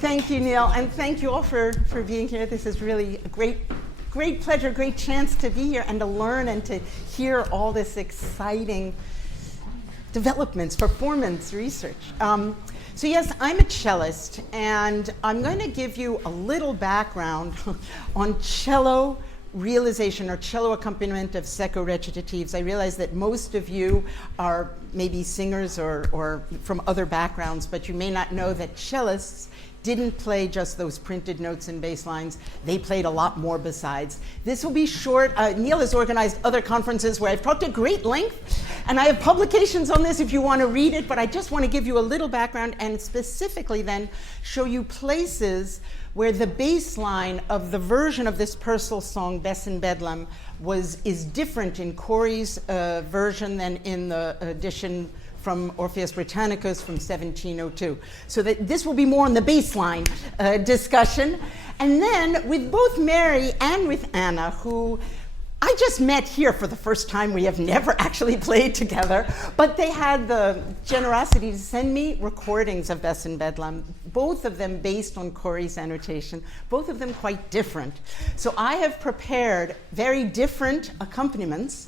Thank you, Neil, and thank you all for being here. This is really a great pleasure, great chance to be here and to learn and to hear all this exciting developments, performance, research. So yes, I'm a cellist, and I'm going to give you a little background on cello realization or cello accompaniment of secco recitatives. I realize that most of you are maybe singers or from other backgrounds, but you may not know that cellists didn't play just those printed notes and bass lines. They played a lot more besides. This will be short. Neil has organized other conferences where I've talked at great length, and I have publications on this if you want to read it, but I just want to give you a little background and specifically then show you places where the bass line of the version of this Purcell song, Bess in Bedlam, is different in Corey's version than in the edition from Orpheus Britannicus from 1702. So that this will be more on the bass line discussion. And then with both Mary and with Anna, who I just met here for the first time. We have never actually played together, but they had the generosity to send me recordings of Bess in Bedlam, both of them based on Corey's annotation, both of them quite different. So I have prepared very different accompaniments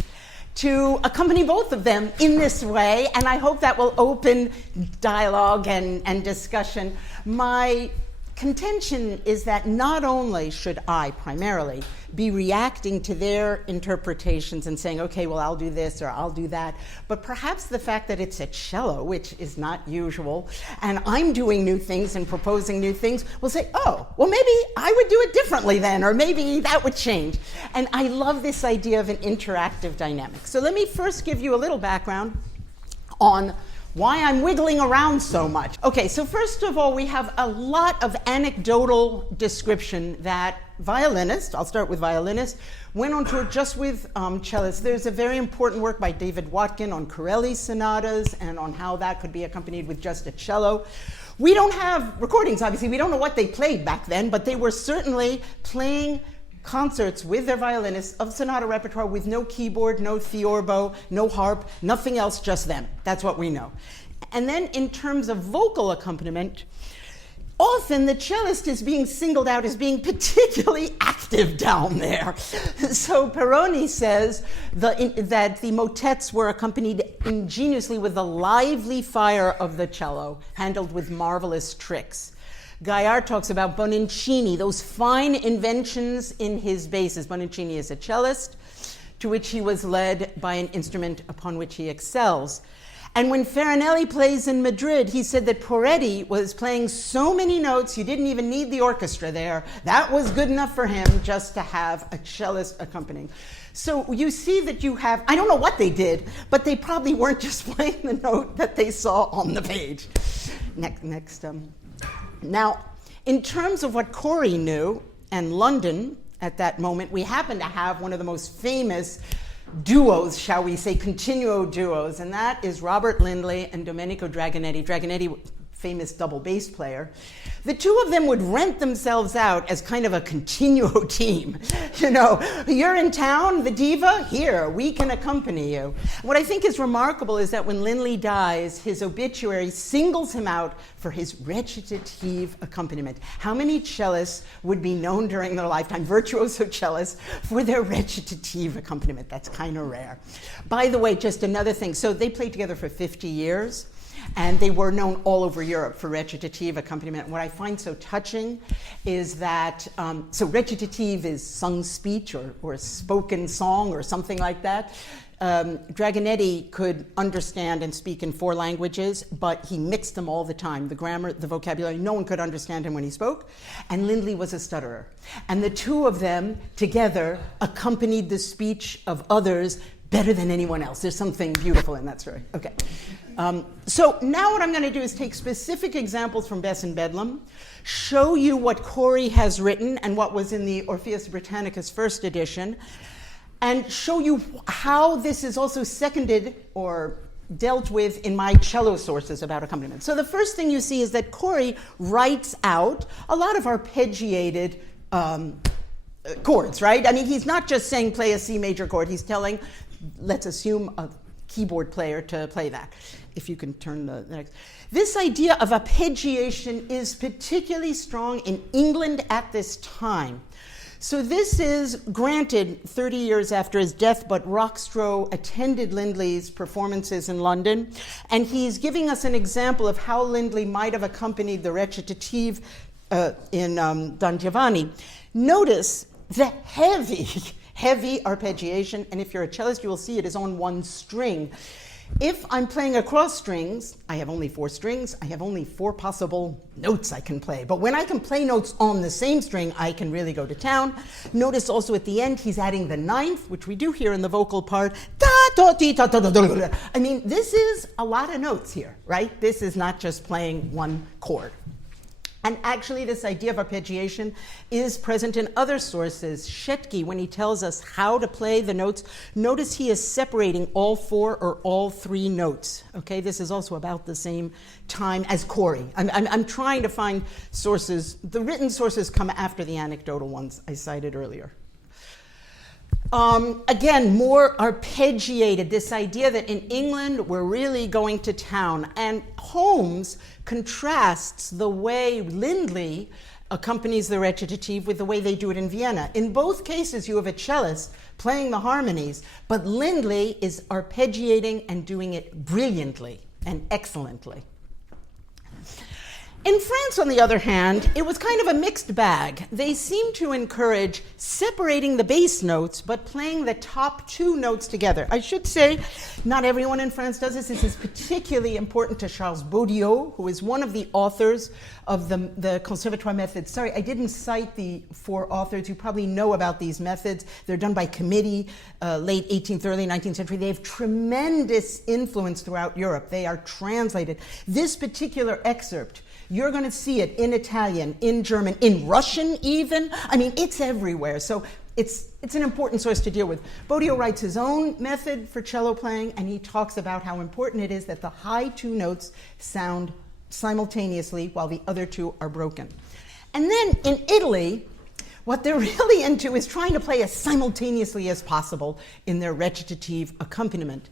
to accompany both of them in this way, and I hope that will open dialogue and discussion. My contention is that not only should I primarily be reacting to their interpretations and saying, okay, well, I'll do this or I'll do that, but perhaps the fact that it's a cello, which is not usual, and I'm doing new things and proposing new things, will say, oh, well, maybe I would do it differently then, or maybe that would change. And I love this idea of an interactive dynamic. So let me first give you a little background on why I'm wiggling around so much. Okay, so first of all, we have a lot of anecdotal description that violinists, I'll start with violinists, went on tour just with cellists. There's a very important work by David Watkin on Corelli sonatas and on how that could be accompanied with just a cello. We don't have recordings, obviously. We don't know what they played back then, but they were certainly playing concerts with their violinists of sonata repertoire with no keyboard, no theorbo, no harp, nothing else, just them. That's what we know. And then in terms of vocal accompaniment, often the cellist is being singled out as being particularly active down there. So Peroni says that the motets were accompanied ingeniously with the lively fire of the cello, handled with marvelous tricks. Gaillard talks about Bononcini, those fine inventions in his basses. Bononcini is a cellist, to which he was led by an instrument upon which he excels. And when Farinelli plays in Madrid, he said that Poretti was playing so many notes, you didn't even need the orchestra there. That was good enough for him just to have a cellist accompanying. So you see that you have, I don't know what they did, but they probably weren't just playing the note that they saw on the page. Now, in terms of what Corey knew, and London at that moment, we happen to have one of the most famous duos, shall we say, continuo duos, and that is Robert Lindley and Domenico Dragonetti. Dragonetti, famous double bass player. The two of them would rent themselves out as kind of a continuo team. You know, you're in town, the diva, here, we can accompany you. What I think is remarkable is that when Lindley dies, his obituary singles him out for his recitative accompaniment. How many cellists would be known during their lifetime, virtuoso cellists, for their recitative accompaniment? That's kind of rare. By the way, just another thing, so they played together for 50 years. And they were known all over Europe for recitative accompaniment. What I find so touching is that, so recitative is sung speech or spoken song or something like that. Dragonetti could understand and speak in 4 languages, but he mixed them all the time. The grammar, the vocabulary, no one could understand him when he spoke. And Lindley was a stutterer. And the two of them together accompanied the speech of others better than anyone else. There's something beautiful in that story. Okay. So now what I'm going to do is take specific examples from Bess in Bedlam, show you what Corey has written and what was in the Orpheus Britannicus first edition, and show you how this is also seconded or dealt with in my cello sources about accompaniment. So the first thing you see is that Corey writes out a lot of arpeggiated chords, right? I mean, he's not just saying play a C major chord. He's telling, let's assume, a keyboard player to play that. if you can turn the next. This idea of arpeggiation is particularly strong in England at this time. So this is, granted, 30 years after his death, but Rockstro attended Lindley's performances in London, and he's giving us an example of how Lindley might have accompanied the recitative in Don Giovanni. Notice the heavy arpeggiation, and if you're a cellist, you will see it is on one string. If I'm playing across strings, I have only 4 strings, I have only 4 possible notes I can play. But when I can play notes on the same string, I can really go to town. Notice also at the end, he's adding the 9th, which we do hear in the vocal part. I mean, this is a lot of notes here, right? This is not just playing one chord. And actually, this idea of arpeggiation is present in other sources. Shetke, when he tells us how to play the notes, notice he is separating all 4 or all 3 notes. Okay, this is also about the same time as Corey. I'm trying to find sources. The written sources come after the anecdotal ones I cited earlier. Again, more arpeggiated, this idea that in England we're really going to town. And Holmes contrasts the way Lindley accompanies the recitative with the way they do it in Vienna. In both cases, you have a cellist playing the harmonies, but Lindley is arpeggiating and doing it brilliantly and excellently. In France, on the other hand, it was kind of a mixed bag. They seemed to encourage separating the bass notes, but playing the top 2 notes together. I should say, not everyone in France does this. This is particularly important to Charles Baudiot, who is one of the authors of the Conservatoire methods. Sorry, I didn't cite the 4 authors. You probably know about these methods. They're done by committee, late 18th, early 19th century. They have tremendous influence throughout Europe. They are translated. This particular excerpt, you're going to see it in Italian, in German, in Russian even. I mean, it's everywhere. So it's an important source to deal with. Baudiot writes his own method for cello playing, and he talks about how important it is that the high 2 notes sound simultaneously while the other 2 are broken. And then in Italy, what they're really into is trying to play as simultaneously as possible in their recitative accompaniment.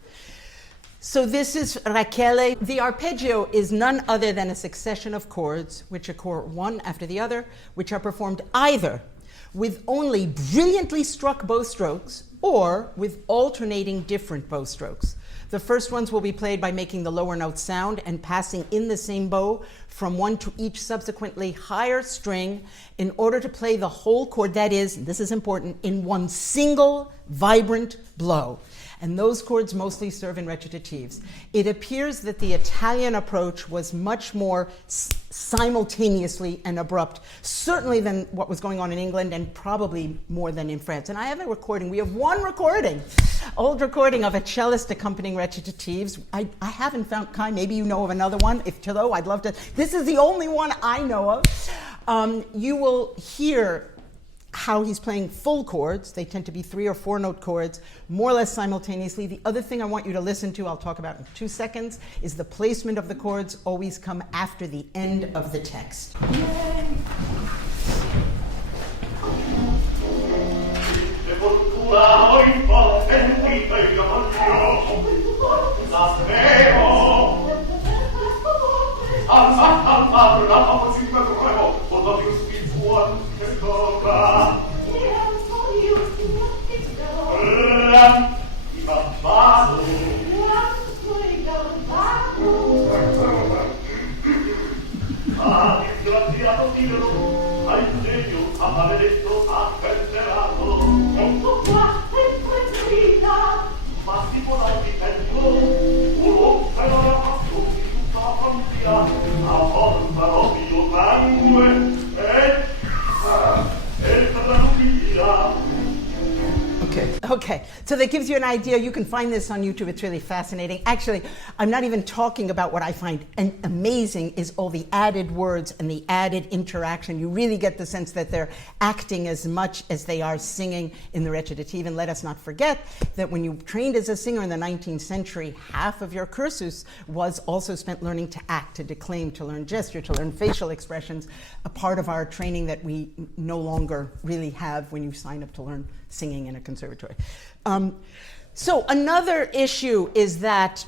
So this is Rachele. The arpeggio is none other than a succession of chords which occur one after the other, which are performed either with only brilliantly struck bow strokes or with alternating different bow strokes. The first ones will be played by making the lower note sound and passing in the same bow from one to each subsequently higher string in order to play the whole chord, that is, this is important, in one single vibrant blow. And those chords mostly serve in recitatives. It appears that the Italian approach was much more simultaneously and abrupt, certainly than what was going on in England and probably more than in France. And I have a recording, we have one recording, old recording of a cellist accompanying recitatives. I haven't found, Kai, maybe you know of another one. If so, I'd love to. This is the only one I know of. You will hear how he's playing full chords. They tend to be 3 or 4 note chords, more or less simultaneously. The other thing I want you to listen to, I'll talk about in 2 seconds, is the placement of the chords always come after the end of the text. Okay, so that gives you an idea. You can find this on YouTube. It's really fascinating. Actually, I'm not even talking about what I find amazing is all the added words and the added interaction. You really get the sense that they're acting as much as they are singing in the recitative. And let us not forget that when you trained as a singer in the 19th century, half of your cursus was also spent learning to act, to declaim, to learn gesture, to learn facial expressions, a part of our training that we no longer really have when you sign up to learn singing in a conservatory. So another issue is that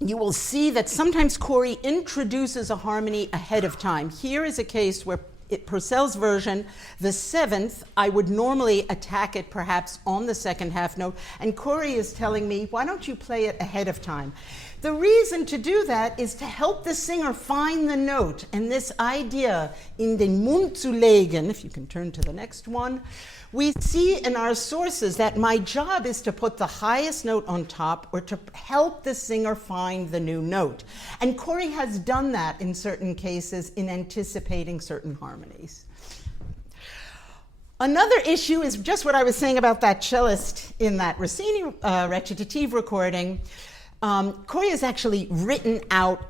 you will see that sometimes Corey introduces a harmony ahead of time. Here is a case where Purcell's version, the seventh, I would normally attack it perhaps on the second half note, and Corey is telling me, why don't you play it ahead of time? The reason to do that is to help the singer find the note, and this idea, in den Mund zu legen, if you can turn to the next one, we see in our sources that my job is to put the highest note on top or to help the singer find the new note. And Corey has done that in certain cases in anticipating certain harmonies. Another issue is just what I was saying about that cellist in that Rossini recitative recording. Corey has actually written out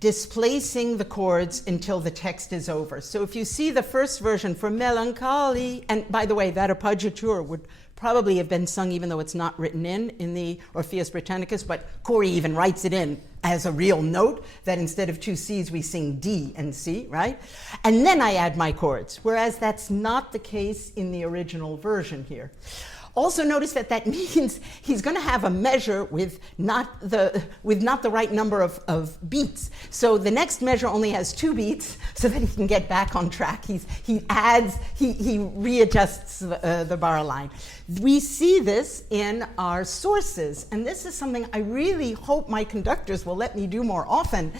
displacing the chords until the text is over. So if you see the first version for Melancholy, and by the way, that appoggiatura would probably have been sung even though it's not written in the Orpheus Britannicus, but Corey even writes it in as a real note, that instead of two C's, we sing D and C, right? And then I add my chords, whereas that's not the case in the original version here. Also notice that means he's going to have a measure with not the right number of beats. So the next measure only has 2 beats so that he can get back on track. He readjusts the bar line. We see this in our sources, and this is something I really hope my conductors will let me do more often.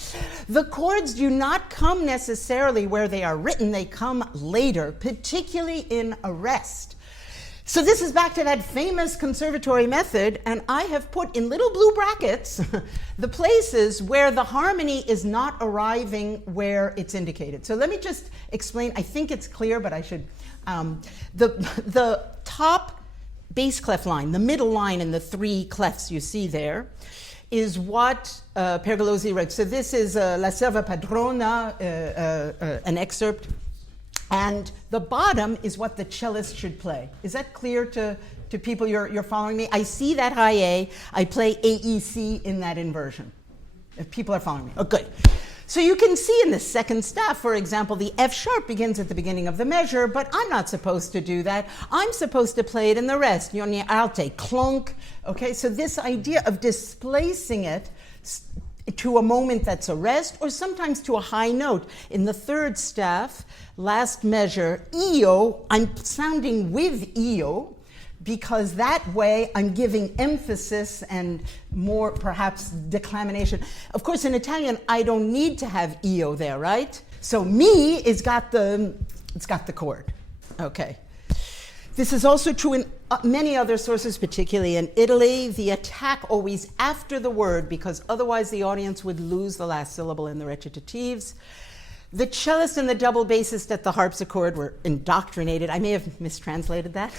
The chords do not come necessarily where they are written, they come later, particularly in arrest. So this is back to that famous conservatory method, and I have put in little blue brackets the places where the harmony is not arriving where it's indicated. So let me just explain. I think it's clear, but I should. The top bass clef line, the middle line in the 3 clefs you see there, is what Pergolesi wrote. So this is La Serva Padrona, an excerpt. And the bottom is what the cellist should play. Is that clear to people? You're following me? I see that high A. I play AEC in that inversion. If people are following me. Oh, good. So you can see in the second staff, for example, the F sharp begins at the beginning of the measure, but I'm not supposed to do that. I'm supposed to play it in the rest. Ogni alte, clunk. Okay, so this idea of displacing it to a moment that's a rest, or sometimes to a high note. In the third staff, last measure, io, I'm sounding with io, because that way I'm giving emphasis and more perhaps declamation. Of course, in Italian, I don't need to have io there, right? So mi it's got the chord. Okay. This is also true in many other sources, particularly in Italy. The attack always after the word, because otherwise the audience would lose the last syllable in the recitatives. The cellist and the double bassist at the harpsichord were indoctrinated. I may have mistranslated that.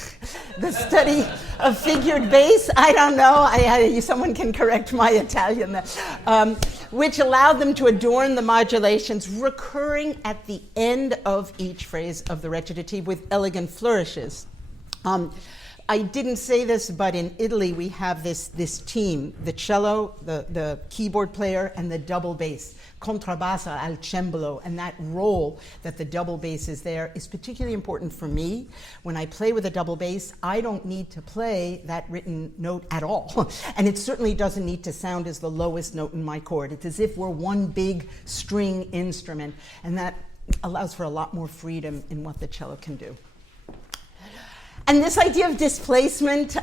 The study of figured bass, I don't know. Someone can correct my Italian. Which allowed them to adorn the modulations, recurring at the end of each phrase of the recitative with elegant flourishes. I didn't say this, but in Italy we have this team, the cello, the keyboard player, and the double bass, contrabbassa al cembalo, and that role that the double bass is there is particularly important for me. When I play with a double bass, I don't need to play that written note at all, and it certainly doesn't need to sound as the lowest note in my chord. It's as if we're one big string instrument, and that allows for a lot more freedom in what the cello can do. And this idea of displacement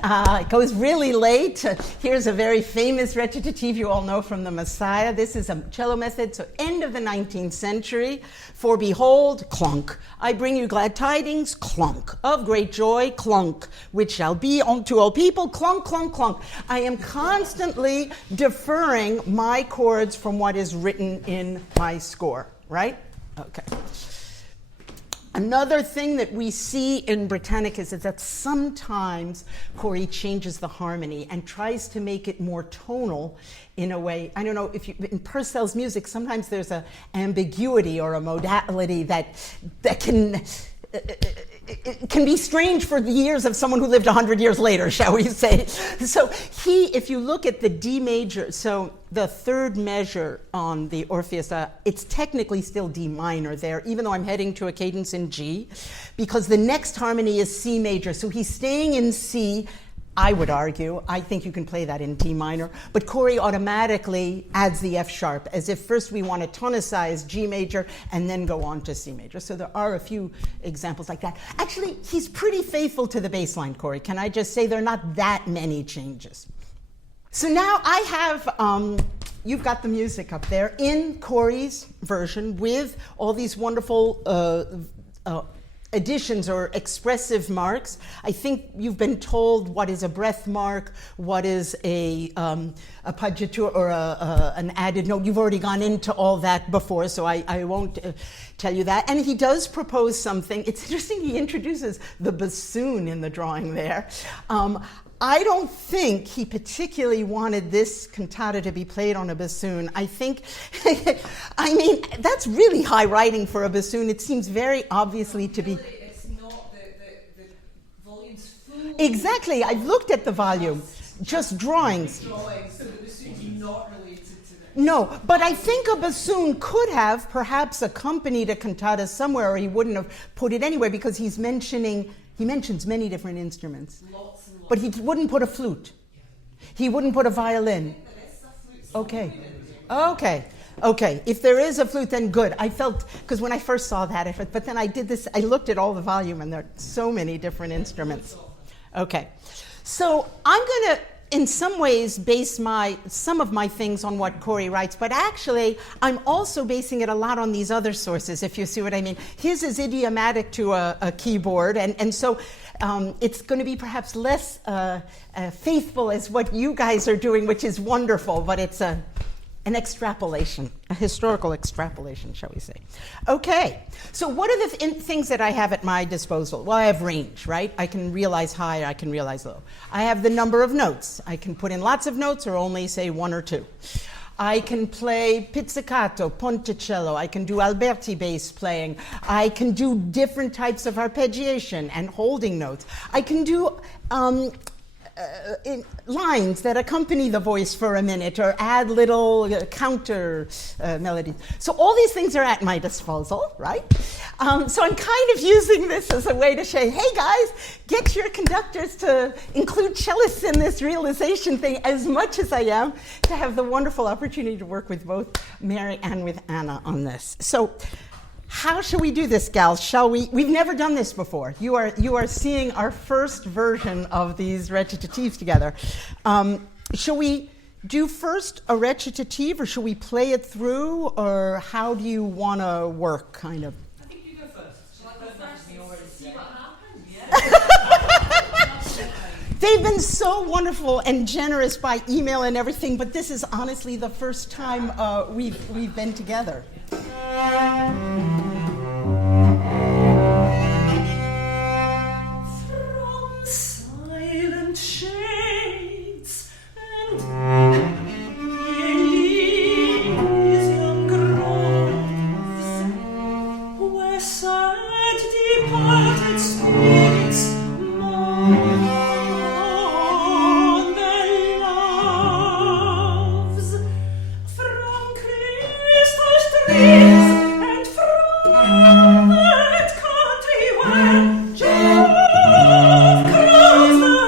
goes really late. Here's a very famous recitative you all know from the Messiah. This is a cello method, so end of the 19th century. For behold, clunk, I bring you glad tidings, clunk, of great joy, clunk, which shall be unto all people, clunk, clunk, clunk. I am constantly deferring my chords from what is written in my score, right? Okay. Another thing that we see in Britannicus is that sometimes Corey changes the harmony and tries to make it more tonal in a way. I don't know if in Purcell's music, sometimes there's an ambiguity or a modality that can be strange for the ears of someone who lived 100 years later, shall we say. So if you look at the D major, so the third measure on the Orpheus, it's technically still D minor there, even though I'm heading to a cadence in G, because the next harmony is C major. So he's staying in C I would argue. I think you can play that in D minor, but Corey automatically adds the F sharp, as if first we want to tonicize G major and then go on to C major. So there are a few examples like that. Actually, he's pretty faithful to the bass line, Corey. Can I just say there are not that many changes? So now I have, you've got the music up there in Corey's version with all these wonderful additions or expressive marks. I think you've been told what is a breath mark, what is a appoggiatura or an added note. You've already gone into all that before, so I won't tell you that. And he does propose something. It's interesting, he introduces the bassoon in the drawing there. I don't think he particularly wanted this cantata to be played on a bassoon. I think, I mean, that's really high writing for a bassoon. It seems very obviously to be... It's not the volume's full. Exactly, I've looked at the volume, just drawings. So the bassoon's not related to that. No, but I think a bassoon could have perhaps accompanied a cantata somewhere, or he wouldn't have put it anywhere, because he mentions many different instruments. Lots. But he wouldn't put a flute. He wouldn't put a violin. Okay. If there is a flute, then good. I felt, because when I first saw that, but then I did this, I looked at all the volume, and there are so many different instruments. Okay. So I'm going to, in some ways, base some of my things on what Corey writes, but actually, I'm also basing it a lot on these other sources, if you see what I mean. His is idiomatic to a keyboard, and so it's going to be perhaps less faithful as what you guys are doing, which is wonderful, but it's an extrapolation, a historical extrapolation, shall we say. Okay, so what are the things that I have at my disposal? Well, I have range, right? I can realize high, I can realize low. I have the number of notes. I can put in lots of notes or only, say, one or two. I can play pizzicato, ponticello. I can do Alberti bass playing. I can do different types of arpeggiation and holding notes. I can do lines that accompany the voice for a minute or add little counter melodies. So all these things are at my disposal, right? So I'm kind of using this as a way to say, hey guys, get your conductors to include cellists in this realization thing as much as I am to have the wonderful opportunity to work with both Mary and with Anna on this. So how shall we do this, gals? Shall we? We've never done this before. You are seeing our first version of these recitatives together. Shall we do first a recitative, or shall we play it through, or how do you want to work, kind of? I think you go first. Shall I go first? See what happens? Yeah. They've been so wonderful and generous by email and everything, but this is honestly the first time we've been together. From silent shades and Elysian groves, where sad departed spirits mourn their loves, from crystal streams and from that country where Jove crowns the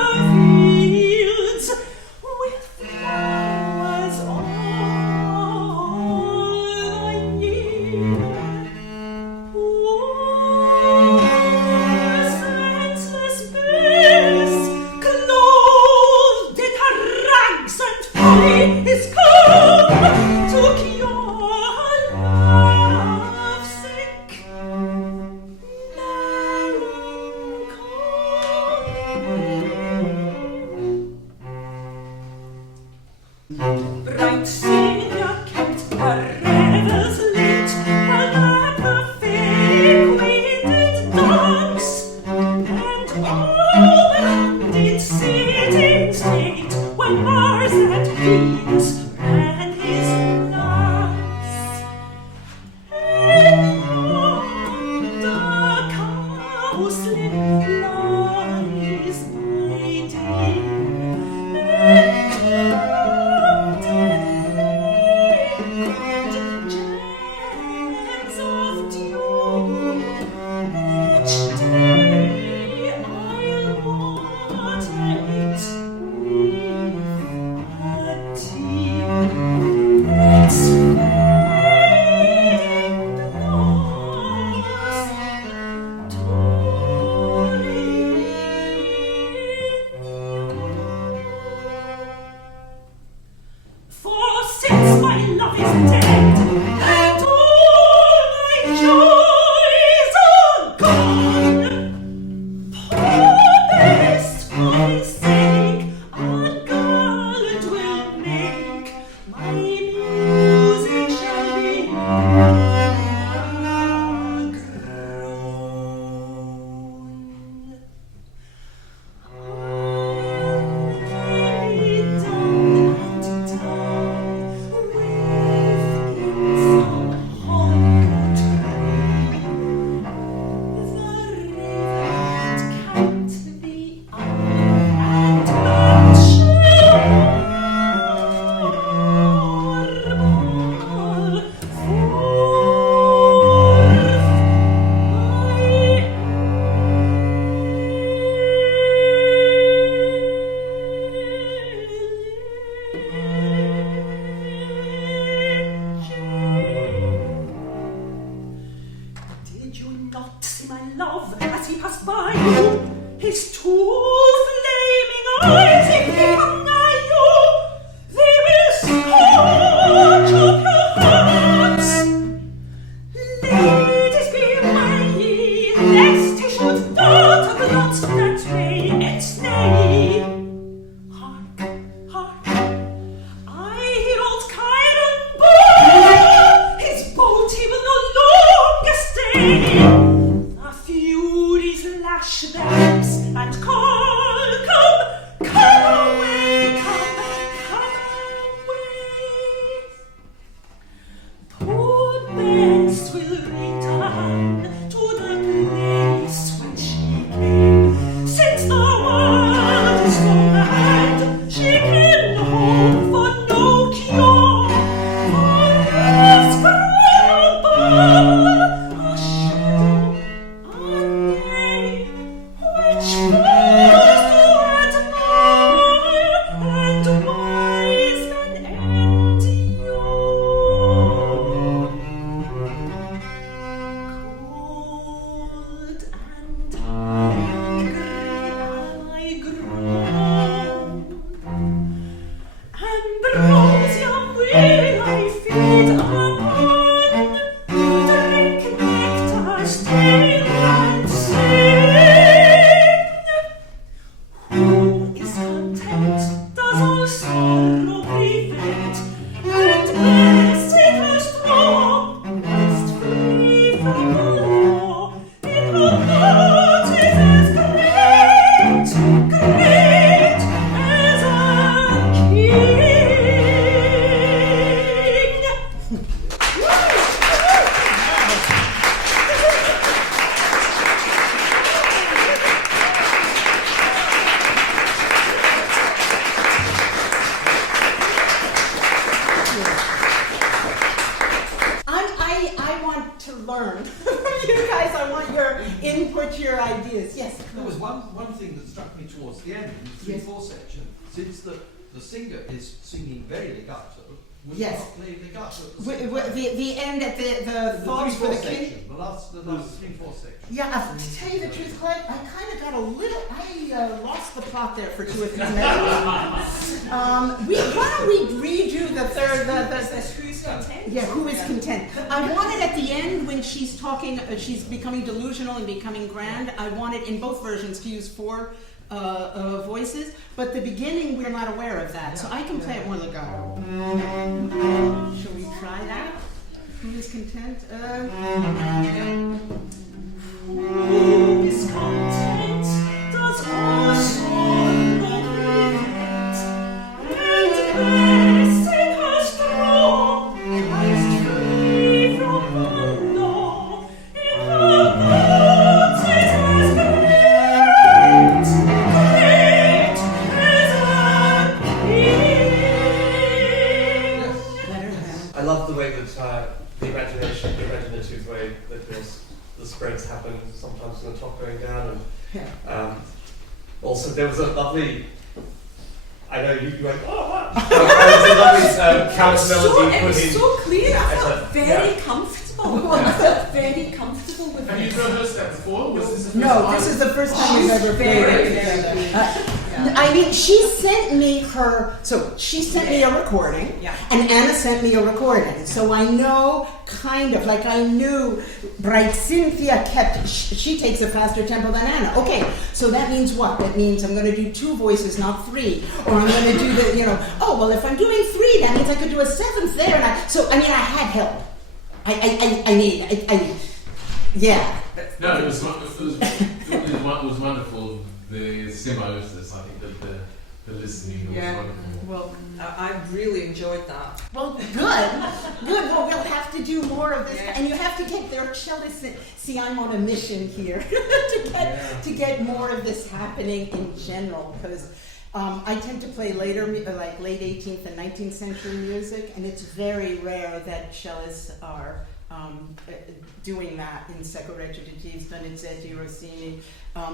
fields with flowers all the year. War, senseless base, clothed in her rags and folly, is come to cure love-sick melancholy. Bright Celia kept her revels lit, while at the fairy queen did dance, and all did sit in state, when Mars and Venus ran his dance. And on the cowslip lies my dear, and gems of dew. Each day I'll water it not see my love as he passed by. His two flaming eyes, if they come nigh you, they will scorch up your hearts. Ladies, beware ye, lest he should dart a glance that way and stay. Hark, hark, I hear old Chiron bow. His boat he will no longer stay. The Furies lash their lips and call, come away, come away. Poor Bess will return to the place whence she came. Since the world is so mad, she can hope for no cure. For love's from above, a shadow, a name, which fools do admire, and wise men endure. Cold and hungry am I grown, ambrosia will I feed upon, drink nectar, still and sing. Who is content does all sorrow prevent, and blessed her strong, rest free from the law. In her heart is as great as a king. I want to learn from you guys. I want your input, your ideas. Yes. There was one thing that struck me towards the end in the 3/4 section. Since the singer is singing very legato, would Yes. not play legato at the same The end at the time? thoughts for the king. section, the last 3/4 section. Yeah, to tell you the truth, Clyde, I kind of got a little. I lost the plot there for 2 or 3 minutes. Why don't we redo the third? Who's content? Yeah, who is content? I wanted at the end when she's talking, she's becoming delusional and becoming grand. I wanted in both versions to use 4 voices, but the beginning we're not aware of that, so I can play it more legato. Shall we try that? Who is content? Who is content does all sorrow prevent, and blessing her strong, rest free from the law. In her heart is as great as a king. Better than. I love the way that the imaginative way that the spreads happen, sometimes from the top going down, and also there was a lovely. I know you went, oh wow! There was a lovely counter melody It put was in. so clear. I as felt a- very yeah. comfortable. I felt very comfortable with Have you this. rehearsed that before? Was this the first No, time? this is the first time we've ever played very, it very together. I mean, she sent me a recording, Yeah. and Anna sent me a recording. So I know, kind of, like I knew Bright Cynthia she takes a faster tempo than Anna. Okay, so that means what? That means I'm going to do 2 voices, not 3. Or I'm going to do oh, well, if I'm doing 3, that means I could do a 7th there. I had help. Yeah. No, it was wonderful. The symbiosis, I think that the listening was Yeah. wonderful. Well, I really enjoyed that. Well, good. Well, we'll have to do more of this, Yeah. and you have to get their cellists. See, I'm on a mission here to get more of this happening in general, because I tend to play later, like late 18th and 19th century music, and it's very rare that cellists are doing that in Secco Recitatives, Donizetti, Rossini.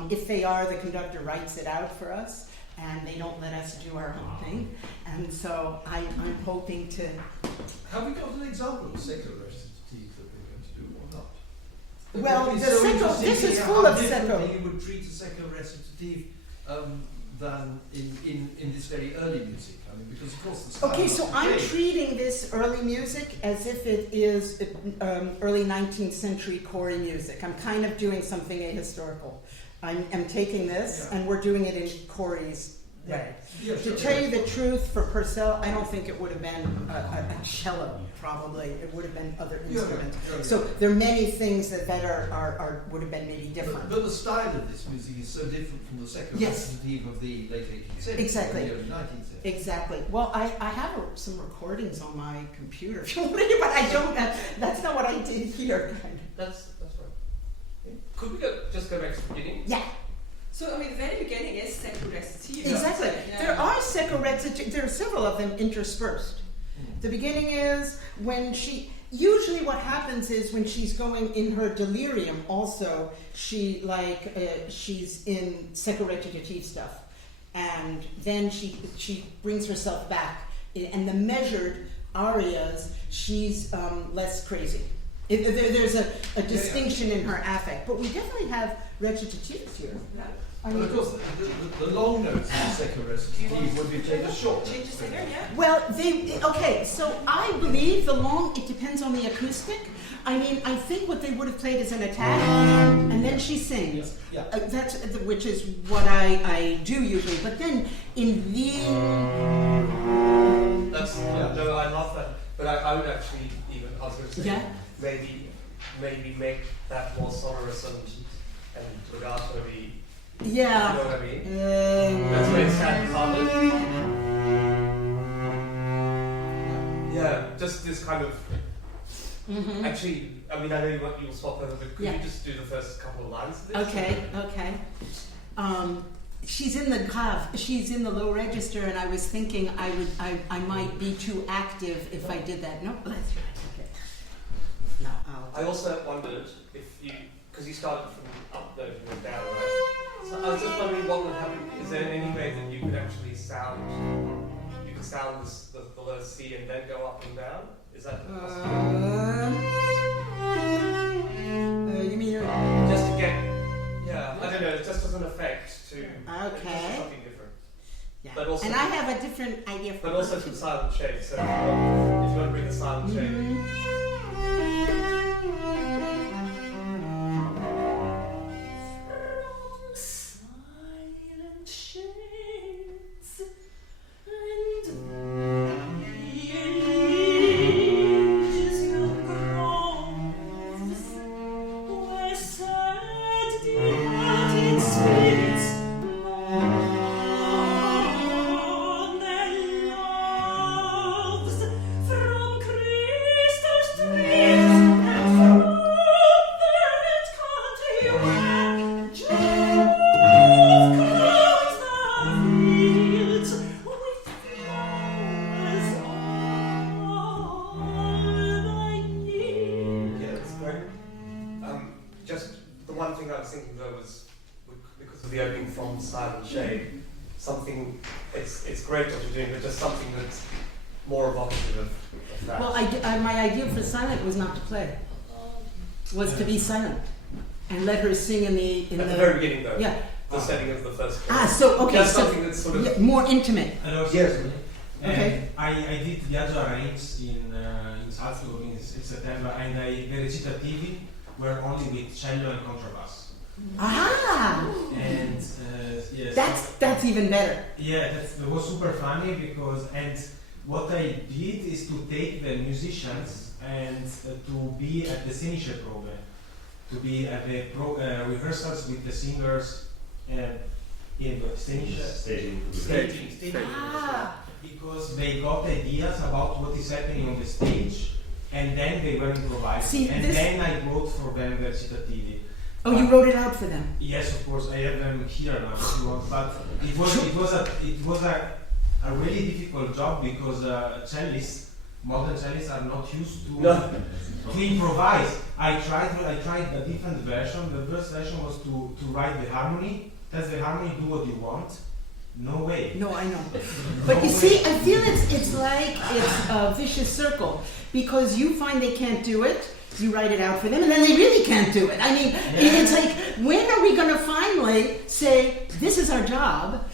If they are, the conductor writes it out for us, and they don't let us do our own thing. And so I'm hoping to. Have we got an example of secular recitative that we're going to do or not? Well, It's the so secco, interesting this to is hear full how of differently secco. you would treat a secco recitative than in this very early music. I mean, because of course the style Okay, has so I'm changed. treating this early music as if it is early 19th century Corey music. I'm kind of doing something ahistorical. I'm taking this Yeah. and we're doing it in Corey's way. Yeah, To sure. tell you the truth, for Purcell, I don't think it would have been a cello, probably. It would have been other Yeah, instruments. yeah. So there are many things that would have been maybe different. But the style of this music is so different from the secco Yes. recitative of the late 18th century Exactly. and the early 19th century. Exactly. Well, I have some recordings on my computer, if you want to, but I don't. That's not what I did here. That's right. Could we just go back to the beginning? Yeah, So, I mean, the very beginning is secco recitative. exactly. Yeah. There are secco recitatives. There are several of them interspersed. The beginning is when usually what happens is when she's going in her delirium also, she's in secco recitative stuff. And then she brings herself back. And the measured arias, she's less crazy. There's a distinction in her affect. But we definitely have recitatives here. Yeah. I And mean, of course, the long notes in the secco recitative would be played as short. Change the singer, yeah? well, so I believe it depends on the acoustic. I mean, I think what they would have played is an attack, and then she sings. Yeah. Which is what I do usually. But then in the That's no, I love that. But I would actually I was going to say Yeah. maybe make that more sonorous and legato-y. yeah. You know what I mean? That's where it's kind Yeah, just this kind of. Mhm. Actually, I mean, I know you'll swap over, but could Yeah. you just do the first couple of lines of this? Okay. She's in the grave. She's in the low register, and I was thinking I might be too active if I did that. No, that's right. Okay. No, I also wondered if because you started from up there and went down, right? So I was just wondering what would happen. Is there any way that you could actually sound the low C and then go up and down? Is that possible? you mean you're Just to get, I don't know, just as an effect to Okay. just something different. yeah. But also- and I have a different idea for But also some silent shade. So if you want to bring the silent shade. Mhm. Silent shades and Elysian groves, where sad departed spirits mourn their loves from crystal streams and from that country where Jove crowns the fields with flowers all thy year. Yeah, that's great. Just the one thing I was thinking though was because of the opening from silent shade, something. It's great what you're doing, but just something that's more evocative of that. Well, my idea for silent was not to play. Was to be silent and let her sing in the At the very beginning though. yeah. The setting of the first. So okay, That's so something that's sort of. yeah, more intimate. Hello, Yes. Okay. I did Viaggio Arrange in Salzburg in September, and the recitativi were only with cello and contrabass. Ah, And yes, that's even better. yeah, it was super funny because what I did is to take the musicians and to be at the scenische probe, to be at the rehearsals with the singers in the scenische staging. Ah, Because they got ideas about what is happening on the stage, and then they were improvising. See, and this- then I wrote for them the recitativi. oh, you wrote it out for them. Yes, of course, I have them here now if you want. But it was a really difficult job because modern cellists are not used to improvise. I tried a different version. The first version was to write the harmony, test the harmony, do what you want. No way. No, I know. But you see, I feel it's like it's a vicious circle because you find they can't do it, you write it out for them, and then they really can't do it. I mean, it's like, when are we going to finally say, this is our job?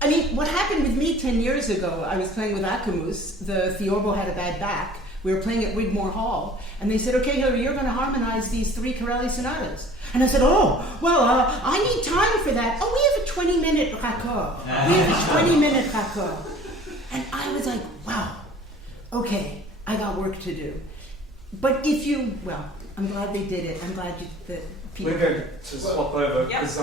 I mean, what happened with me 10 years ago, I was playing with Akamus, the Theorbo had a bad back, we were playing at Wigmore Hall, and they said, okay, Hilary, you're going to harmonize these 3 Corelli sonatas. And I said, I need time for that. Oh, we have a 20-minute raccord. We have a 20-minute raccord. And I was like, wow, okay, I got work to do. But if you, I'm glad they did it. I'm glad that people... We're going to swap over, because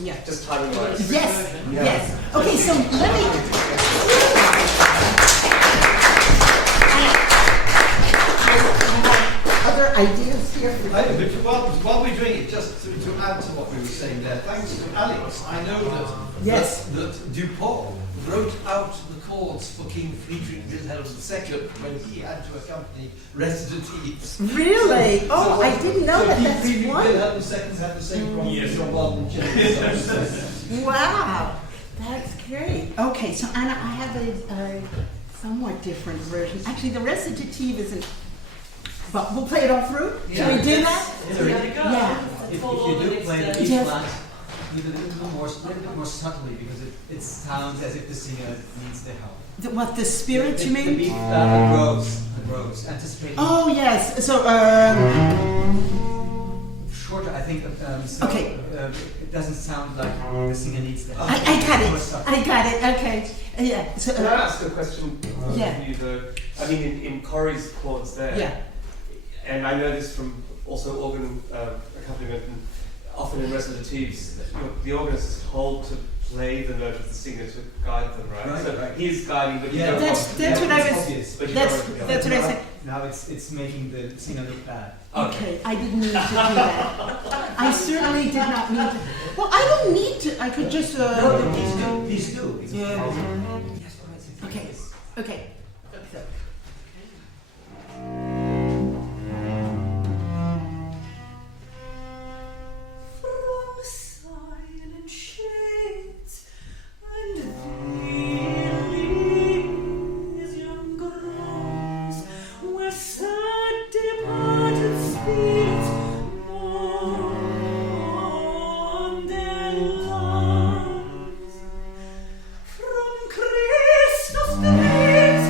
yeah. just timing-wise. Yes, yes. Okay, so let me... Other ideas here? While we're doing it, just to add to what we were saying there, thanks to Alex, I know that Dupont wrote out the chords for King Friedrich Wilhelm II when he had to accompany recitatives. Really? Oh, I didn't know that. That's Friedrich wonderful. Wilhelm II had the same problem as your modern cello. Wow, that's great. Okay, so Anna, I have a somewhat different version. Actually, the recitative isn't... But we'll play it all through? Shall we do that? Yeah. If you do play the B Yes. flat, you do it a little bit more subtly because it sounds as if the singer needs the help. What, the spirit, you The mean? B grows, anticipating. Oh, yes. So, Shorter, I think. So, Okay. It doesn't sound like the singer needs the help. I got More it. subtle. I got it. Okay. Yeah. So, Can I ask a question Yeah. of you, though? I mean, in Corey's chords there, yeah. and I know this from also organ accompaniment, and often in recitatives, the organist is told to play the note of the singer to guide them, right? Right, So right. he's guiding, but you Yeah, don't That's want- what I it's was... obvious. but you That's don't want- what I said. Now it's making the singer look bad. Okay, I didn't mean to do that. I certainly did not mean to. Well, I don't need to. I could just... No, please do. It's Yeah. Yes, right. Okay. Okay. So, From silent shades and lilies young grows, where sad departed spirits mourn their lives. From Christus dreams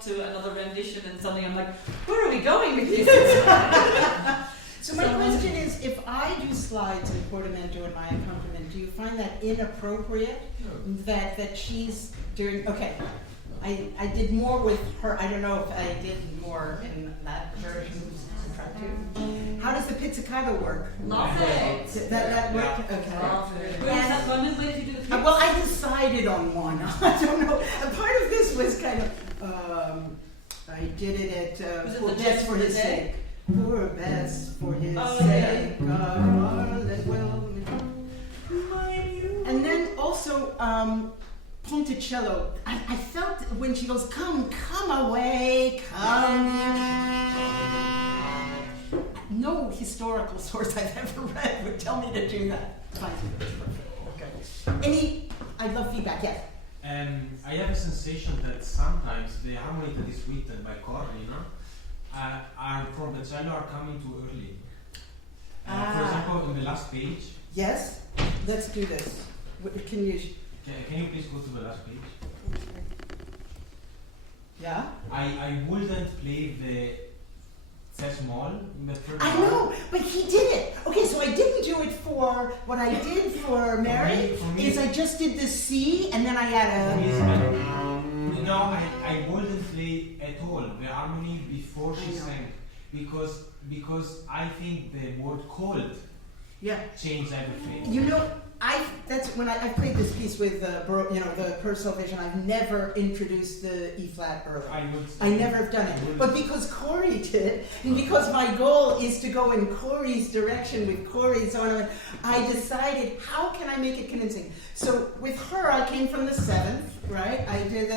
off to another rendition and something. I'm like, where are we going with this? So my question is, if I do slides in portamento in my accompaniment, do you find that inappropriate? That she's doing, okay, I did more with her, I don't know if I did more in that version. How does the pizzicato work? Love it. That worked? Okay. Where did you do the Well, I decided on one. I don't know. A part of this was kind of, I did it at Was it Poor the Best Just for for His the Sake. Poor Best for His Oh, sake. That will. And then also, Ponticello. I felt when she goes, come away, come. No historical source I've ever read would tell me to do that. Fine. Okay. I'd love feedback, yes. I have a sensation that sometimes the harmony that is written by Corny, are for the cello are coming too early. For example, in the last page. Yes, let's do this. Can you? Can you please go to the last page? Yeah. I wouldn't play the C small in the third I bar. know, but he did it. Okay, so I didn't do it for what I did for Mary. For me, Is I just did the C and then I had No, I wouldn't play at all the harmony before she sang because I think the word cold changed everything. You know, that's when I played this piece with the Purcell Vision. I've never introduced the E flat early. I never have done it. But because Corey did, and because my goal is to go in Corey's direction with Corey's ornament, I decided how can I make it convincing. So with her, I came from the 7th, right? I did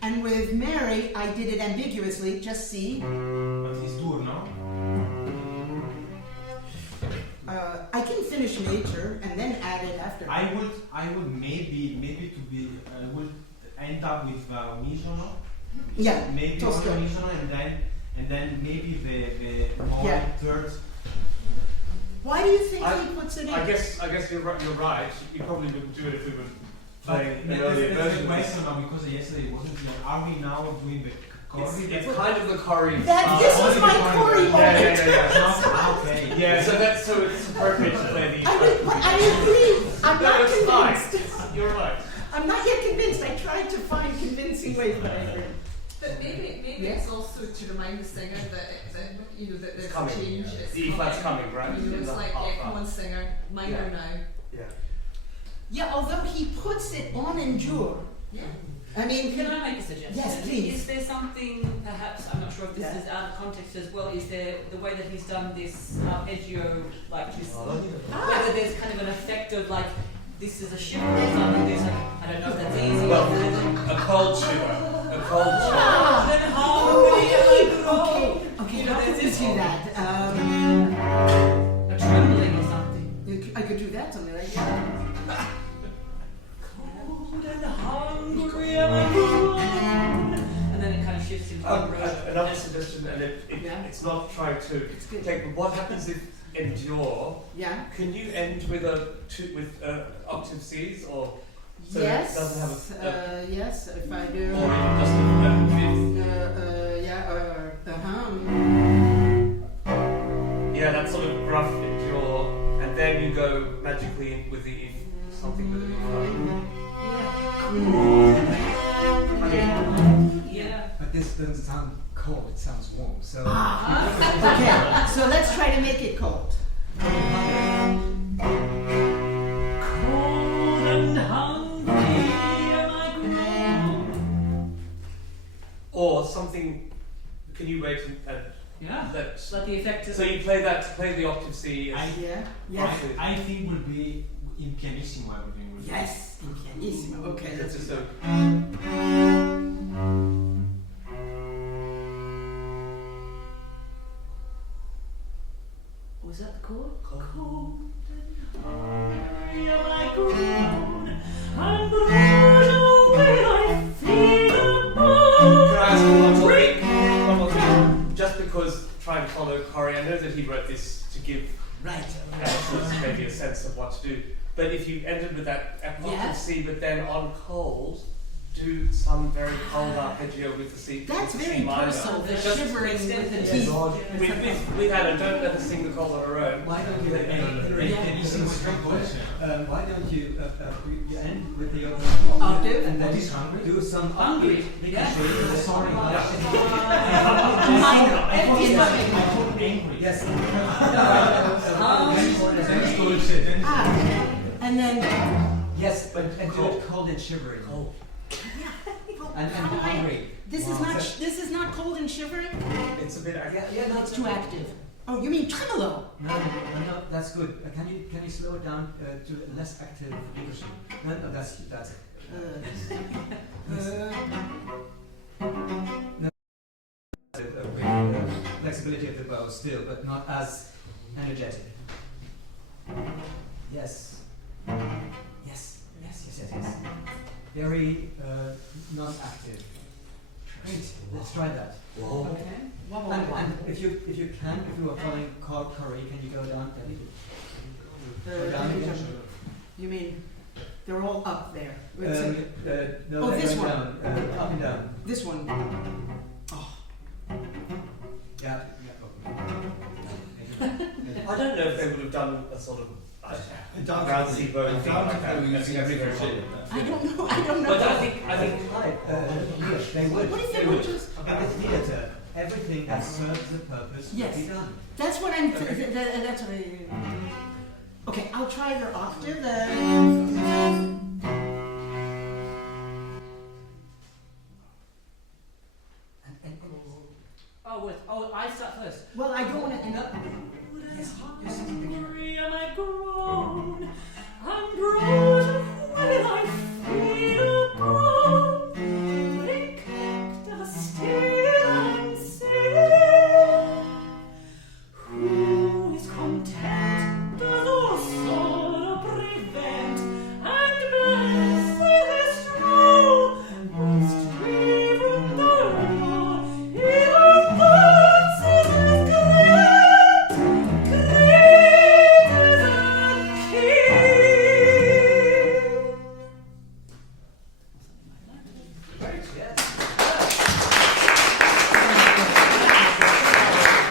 and with Mary, I did it ambiguously, just C. But it's tour, no? I can finish major and then add it after. I would maybe to be would end up with unisono. Yeah, Maybe Tosca. unisono and then maybe the more third. Why do you think he puts it in? I guess you're right. You probably wouldn't do it if we were But playing an earlier that's the version. question now because yesterday it wasn't clear. Are we now doing the chorus? It's kind of the chorus. This was my Corey moment. Okay. Yeah, so it's appropriate to play the. I agree. I'm not it's fine. convinced. You're right. I'm not yet convinced. I tried to find convincing ways, but I agree. But maybe it's also to remind the singer that that there's It's coming. a change. Yeah. It's The E flat's coming, right? You know, In it's the like, half come bar. on, singer, minor now. Yeah. Yeah, although he puts it on endure. Yeah. I mean, Can I make a suggestion? Yes, please. Is there something, perhaps, I'm not sure if this Yeah. is out of context as well, is there the way that he's done this arpeggio, like just, whether there's kind of an effect of like, this is a shiver or something, there's like, I don't know if that's easy. Well, but there's a cold shiver. A cold shiver. then harmony, okay, how can we do that? a trembling or something. I could do that, something like that. Cold and hungry am I grown. And then it kind of shifts into Another suggestion, and it's not trying to good. take. But what happens if endure? Yeah. Can you end with octave Cs or so Yes. it doesn't have a Yes, if I do. or even just a fifth? Yeah, that sort of rough endure, and then you go magically in with the E, something with an E flat. Yeah. But this doesn't sound cold, it sounds warm. So Okay, so let's try to make it cold. Cold and hungry am I grown. Or something. Can you wait and Yeah. let? Let the effect of So you play the octave C. I think will be in pianissimo everything will be. Yes, in pianissimo. Okay, It's let's just a. Was that the chord? Cold. Hungry am I grown, and brood away I feel above. Can I ask one more thing? Just because trying to follow Corey, I know that he wrote this to give Right. and maybe a sense of what to do. But if you ended with that apoplectic C, but then on cold, do some very cold arpeggio with the C. That's with the very C minor. personal, the Just shivering with the yes. teeth. With Anna, don't let us sing the cold on our own. Why don't you, Can you sing with your voice? why don't you end with the open Octave? and What then is hungry? do some Hungry. Yeah. Sorry. Minor. I F is minor. thought angry. Yes. Then cold shit. Then And then, Yes, but and do it cold and shivering. Cold. And hungry. this is not cold and shivering? It's a bit No, It's too active. Oh, you mean tremolo? No, that's good. Can you slow it down to less active leadership? No, that's flexibility of the bow still, but not as energetic. Yes. Yes. Very not active. Great. Let's try that. Whoa. Okay. And if you are following chord Curry, can you go down? Go down again? You mean, they're all up there. No, Oh, they're this going one. down, up and down. This one. Yeah. I don't know if they would have done a sort of Undoubtedly, bow thing like that. undoubtedly I think that's very using cool. I don't know. But I think Yes, they would. What if They they would would. just... In the theatre, everything that serves the purpose Yes. would be done. That's what I'm... that's what I... Okay, I'll try your octave.